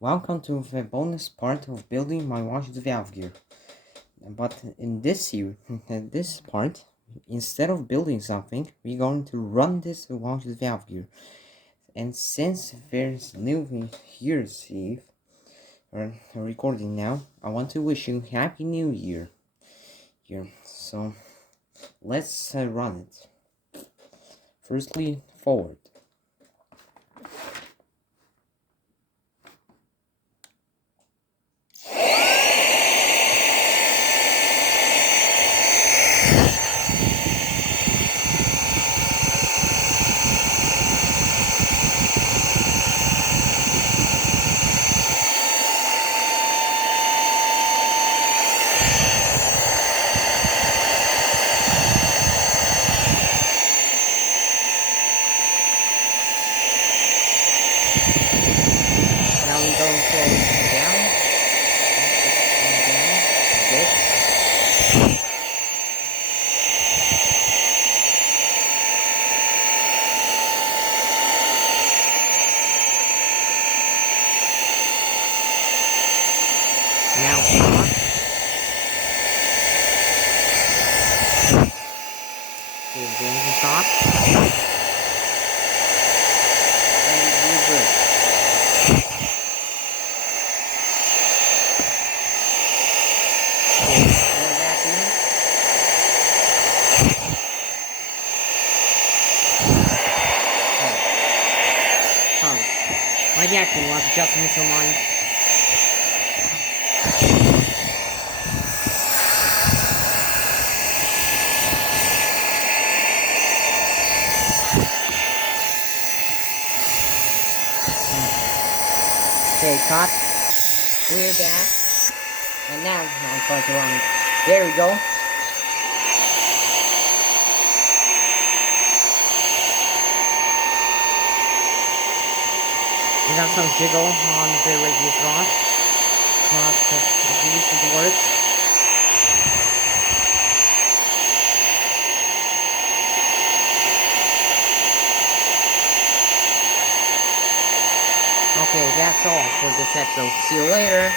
Welcome to the bonus part of building my washed valve gear. But in this part, instead of building something, we're going to run this washed valve gear. And since there's New Year's Eve, or recording now, I want to wish you Happy New Year. So let's run it. Firstly, forward. Now we go forward and down, a bit. Now stop. So the engine stop. And reverse. Roll back in. Sorry. My reaction was just misaligned. Okay, cut. We're back. And now I'm trying to run it. There we go. We got some jiggle on the radius rod. But at least it works. Okay, that's all for this episode. See you later.